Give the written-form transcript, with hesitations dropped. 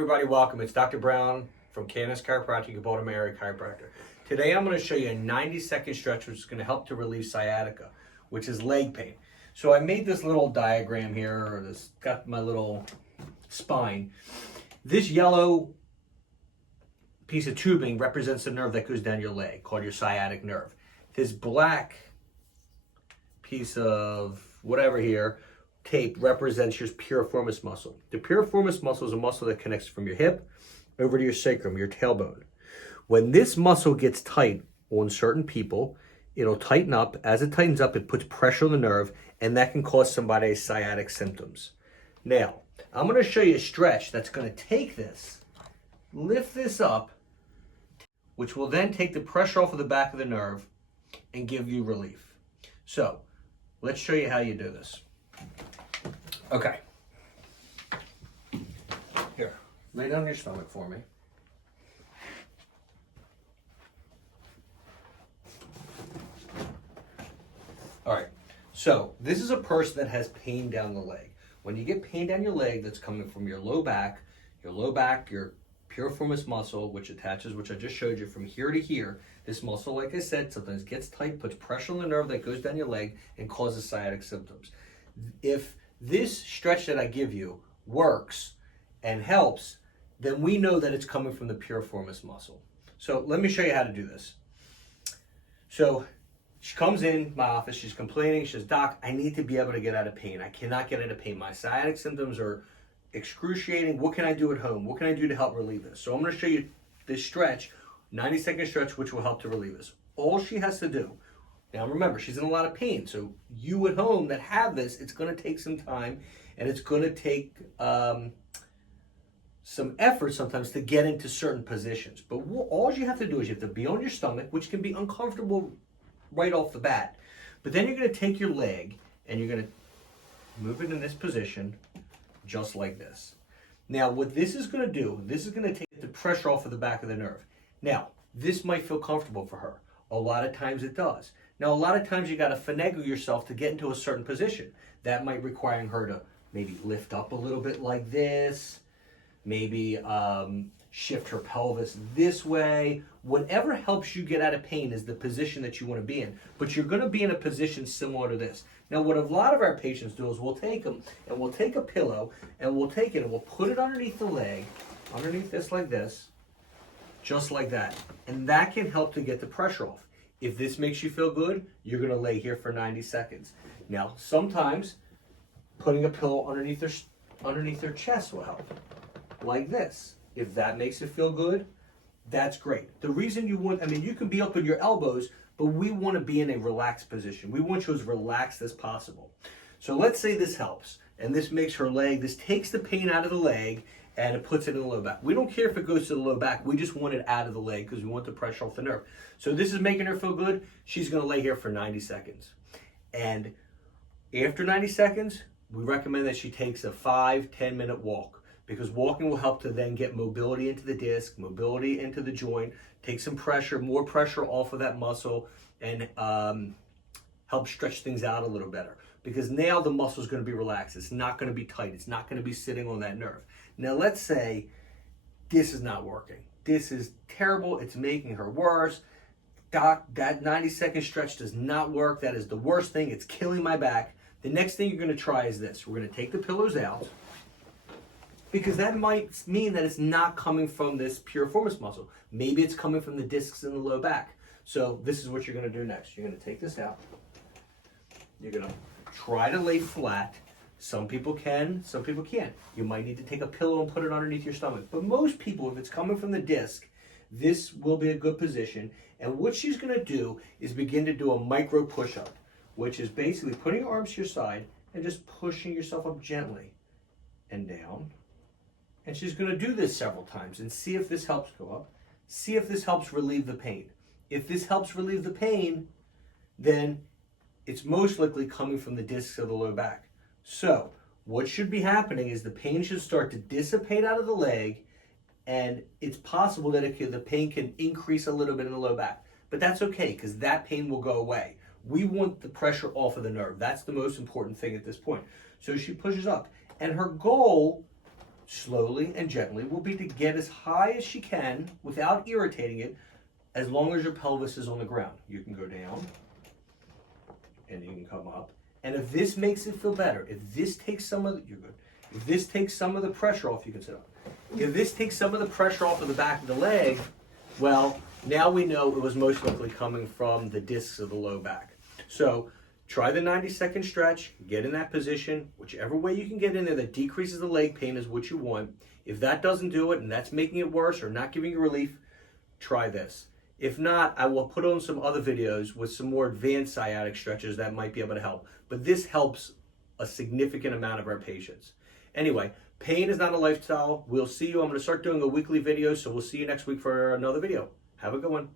everybody, welcome. It's Dr. Brown from Canis Chiropractic, your Baltimore area chiropractor. Today I'm going to show you a 90-second stretch which is going to help to relieve sciatica, which is leg pain. So I made this little diagram here, or this got my little spine. This yellow piece of tubing represents the nerve that goes down your leg, called your sciatic nerve. This black piece of whatever here, tape, represents your piriformis muscle. The piriformis muscle is a muscle that connects from your hip over to your sacrum, your tailbone. When this muscle gets tight on certain people, it'll tighten up. As it tightens up, it puts pressure on the nerve, and that can cause somebody sciatic symptoms. Now, I'm going to show you a stretch that's going to take this, lift this up, which will then take the pressure off of the back of the nerve and give you relief. So, let's show you how you do this. Okay. Here, lay down on your stomach for me. All right, so this is a person that has pain down the leg. When you get pain down your leg that's coming from your low back, your piriformis muscle, which attaches, which I just showed you, from here to here, this muscle, like I said, sometimes gets tight, puts pressure on the nerve that goes down your leg and causes sciatic symptoms. If this stretch that I give you works and helps, then we know that it's coming from the piriformis muscle. So let me show you how to do this. So she comes in my office, she's complaining, she says, "Doc, I need to be able to get out of pain. I cannot get out of pain. My sciatic symptoms are excruciating. What can I do at home? What can I do to help relieve this?" So I'm going to show you this stretch, 90-second stretch, which will help to relieve this. All she has to do, now remember, she's in a lot of pain, so you at home that have this, it's going to take some time, and it's going to take some effort sometimes to get into certain positions. But all you have to do is you have to be on your stomach, which can be uncomfortable right off the bat. But then you're going to take your leg, and you're going to move it in this position, just like this. Now, what this is going to do, this is going to take the pressure off of the back of the nerve. Now, this might feel comfortable for her. A lot of times it does. Now, a lot of times you got to finagle yourself to get into a certain position. That might require her to maybe lift up a little bit like this, maybe shift her pelvis this way. Whatever helps you get out of pain is the position that you want to be in. But you're going to be in a position similar to this. Now, what a lot of our patients do is we'll take them and we'll take a pillow and we'll take it and we'll put it underneath the leg, underneath this like this, just like that. And that can help to get the pressure off. If this makes you feel good, you're going to lay here for 90 seconds. Now, sometimes putting a pillow underneath their chest will help, like this. If that makes it feel good, that's great. The reason you want, you can be up with your elbows, but we want to be in a relaxed position. We want you as relaxed as possible. So let's say this helps, and this makes her leg, this takes the pain out of the leg, and it puts it in the low back. We don't care if it goes to the low back. We just want it out of the leg because we want the pressure off the nerve. So this is making her feel good. She's going to lay here for 90 seconds. And after 90 seconds, we recommend that she takes a 5-10 minute walk, because walking will help to then get mobility into the disc, mobility into the joint, take some pressure, more pressure off of that muscle, and help stretch things out a little better. Because now the muscle is going to be relaxed. It's not going to be tight. It's not going to be sitting on that nerve. Now let's say this is not working. This is terrible. It's making her worse. Doc, that 90-second stretch does not work. That is the worst thing. It's killing my back. The next thing you're going to try is this. We're going to take the pillows out, because that might mean that it's not coming from this piriformis muscle. Maybe it's coming from the discs in the low back. So this is what you're going to do next. You're going to take this out. You're going to try to lay flat. Some people can, some people can't. You might need to take a pillow and put it underneath your stomach. But most people, if it's coming from the disc, this will be a good position. And what she's going to do is begin to do a micro push-up, which is basically putting your arms to your side and just pushing yourself up gently and down. And she's going to do this several times and see if this helps go up. See if this helps relieve the pain. If this helps relieve the pain, then it's most likely coming from the discs of the low back. So what should be happening is the pain should start to dissipate out of the leg, and it's possible that the pain can increase a little bit in the low back. But that's okay, because that pain will go away. We want the pressure off of the nerve. That's the most important thing at this point. So she pushes up, and her goal slowly and gently, will be to get as high as she can without irritating it, as long as your pelvis is on the ground. You can go down and you can come up. And if this makes it feel better, if this takes some of the, you're good. If this takes some of the pressure off, you can sit up. If this takes some of the pressure off of the back of the leg, well, now we know it was most likely coming from the discs of the low back. So try the 90-second stretch, get in that position, whichever way you can get in there that decreases the leg pain is what you want. If that doesn't do it and that's making it worse or not giving you relief, try this. If not, I will put on some other videos with some more advanced sciatic stretches that might be able to help. But this helps a significant amount of our patients. Anyway, pain is not a lifestyle. We'll see you. I'm going to start doing a weekly video, so we'll see you next week for another video. Have a good one.